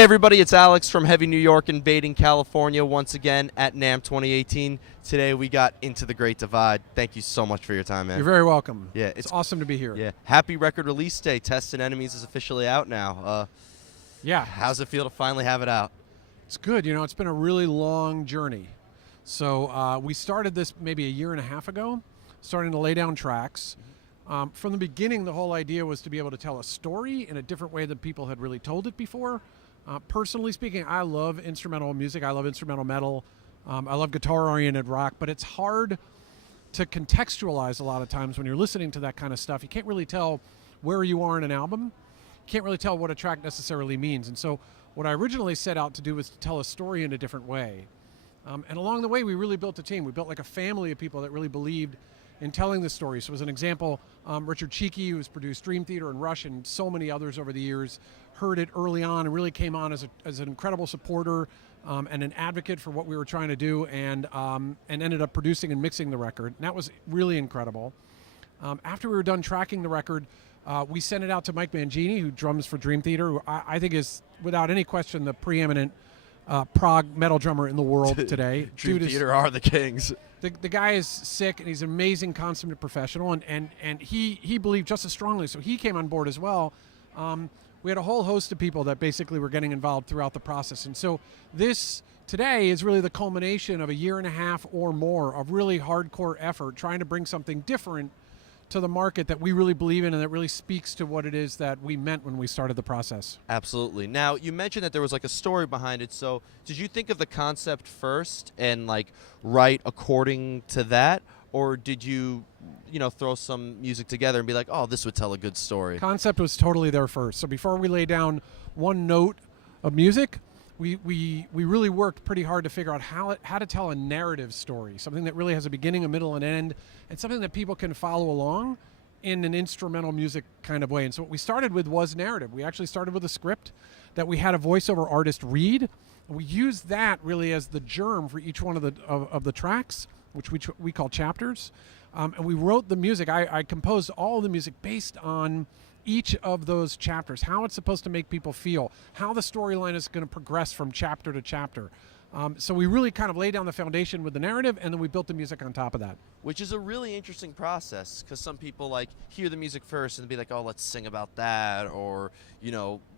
Hey everybody, it's Alex from Heavy New York, Invading California once again at Namm 2018. Today we got Into the Great Divide. Thank you so much for your time, man. You're very welcome. Yeah, it's awesome to be here. Yeah, happy record release day. Tests and Enemies is officially out now. Yeah. How's it feel to finally have it out? It's good. You know, it's been a really long journey. So we started this maybe a year and a half ago, starting to lay down tracks. From the beginning, the whole idea was to be able to tell a story in a different way than people had really told it before. Personally speaking, I love instrumental music. I love instrumental metal. I love guitar-oriented rock, but it's hard to contextualize a lot of times when you're listening to that kind of stuff. You can't really tell where you are in an album. You can't really tell what a track necessarily means. And so what I originally set out to do was to tell a story in a different way. And along the way, we really built a team. We built like a family of people that really believed in telling the story. So as an example, Richard Cheeky, who's produced Dream Theater and Rush and so many others over the years, heard it early on and really came on as an incredible supporter and an advocate for what we were trying to do, and ended up producing and mixing the record. And that was really incredible. After we were done tracking the record, we sent it out to Mike Mangini, who drums for Dream Theater, who I think is, without any question, the preeminent prog metal drummer in the world today. Dream Theater are the kings. The guy is sick, and he's an amazing, consummate professional, and he believed just as strongly, so he came on board as well. We had a whole host of people that basically were getting involved throughout the process. And so this today is really the culmination of a year and a half or more of really hardcore effort trying to bring something different to the market that we really believe in and that really speaks to what it is that we meant when we started the process. Absolutely. Now, you mentioned that there was like a story behind it. So did you think of the concept first and like write according to that? Or did you throw some music together and be like, oh, this would tell a good story? Concept was totally there first. So before we lay down one note of music, we really worked pretty hard to figure out how to tell a narrative story, something that really has a beginning, a middle, and end, and something that people can follow along in an instrumental music kind of way. And so what we started with was narrative. We actually started with a script that we had a voiceover artist read, and we used that really as the germ for each one of the tracks, which we call chapters. And we wrote the music. I composed all the music based on each of those chapters, how it's supposed to make people feel, how the storyline is going to progress from chapter to chapter. So we really kind of laid down the foundation with the narrative, and then we built the music on top of that. Which is a really interesting process, because some people like hear the music first and be like, oh, let's sing about that, or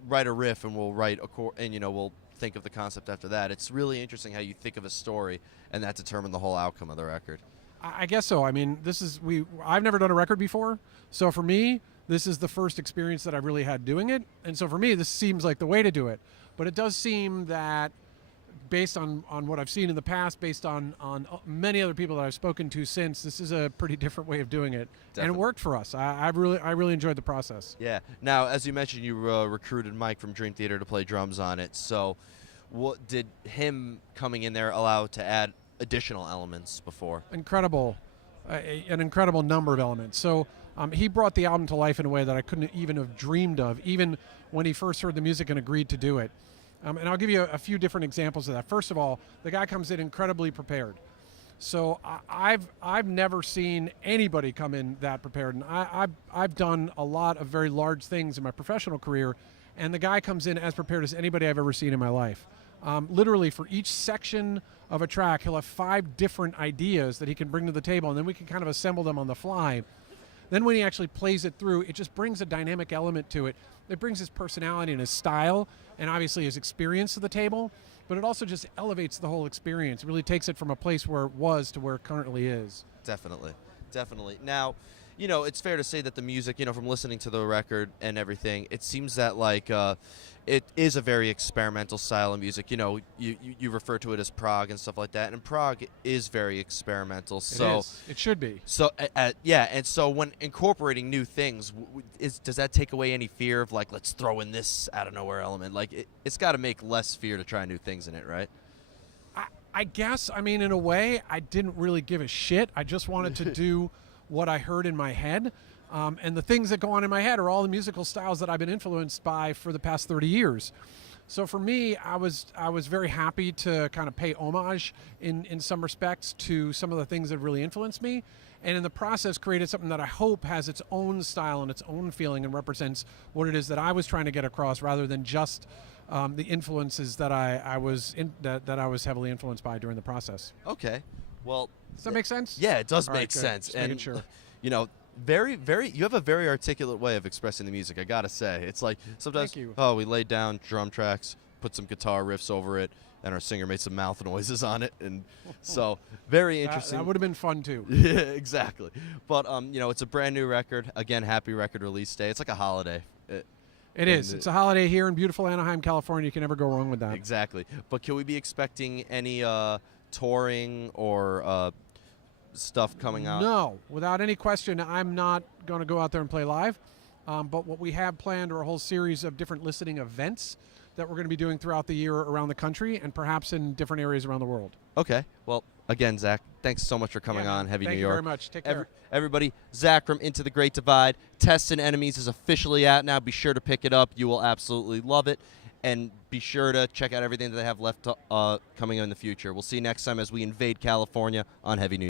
write a riff and we'll write we'll think of the concept after that. It's really interesting how you think of a story and that determines the whole outcome of the record. I guess so. I mean, I've never done a record before, so for me, this is the first experience that I've really had doing it, and so for me, this seems like the way to do it. But it does seem that, based on what I've seen in the past, based on many other people that I've spoken to since, this is a pretty different way of doing it. Definitely. And it worked for us. I really enjoyed the process. Yeah. Now, as you mentioned, you recruited Mike from Dream Theater to play drums on it. So what did him coming in there allow to add additional elements before? Incredible. An incredible number of elements. So he brought the album to life in a way that I couldn't even have dreamed of, even when he first heard the music and agreed to do it. And I'll give you a few different examples of that. First of all, the guy comes in incredibly prepared. So I've never seen anybody come in that prepared. And I've done a lot of very large things in my professional career, and the guy comes in as prepared as anybody I've ever seen in my life. Literally, for each section of a track, he'll have 5 different ideas that he can bring to the table, and then we can kind of assemble them on the fly. Then when he actually plays it through, it just brings a dynamic element to it. It brings his personality and his style and obviously his experience to the table, but it also just elevates the whole experience. It really takes it from a place where it was to where it currently is. Definitely. Now, it's fair to say that the music, from listening to the record and everything, it seems that like it is a very experimental style of music. You refer to it as prog and stuff like that, and prog is very experimental. So it is. It should be. So yeah, and so when incorporating new things, does that take away any fear of like, let's throw in this out of nowhere element? Like it's got to make less fear to try new things in it, right? I guess. I mean, in a way, I didn't really give a shit. I just wanted to do what I heard in my head. And the things that go on in my head are all the musical styles that I've been influenced by for the past 30 years. So for me, I was very happy to kind of pay homage in some respects to some of the things that really influenced me, and in the process created something that I hope has its own style and its own feeling and represents what it is that I was trying to get across, rather than just the influences that I was heavily influenced by during the process. Okay. Well, Does that make sense? yeah, it does All right, make good. sense. Just making And sure. you know, you have a very articulate way of expressing the music, I gotta say. It's like sometimes, Thank you. oh, we laid down drum tracks, put some guitar riffs over it, and our singer made some mouth noises on it, and so very interesting. That would have been fun too. Yeah, exactly. But it's a brand new record. Again, happy record release day. It's like a holiday. It is. It's a holiday here in beautiful Anaheim, California. You can never go wrong with that. Exactly. But can we be expecting any touring or stuff coming out? No, without any question, I'm not going to go out there and play live. But what we have planned are a whole series of different listening events that we're going to be doing throughout the year around the country and perhaps in different areas around the world. Okay. Well, again, Zach, thanks so much for coming Yeah, on. Heavy Thank New you York. very much. Take care. Everybody, Zack from Into the Great Divide. Tests and Enemies is officially out now. Be sure to pick it up. You will absolutely love it. And be sure to check out everything that they have left coming in the future. We'll see you next time as we invade California on Heavy New York.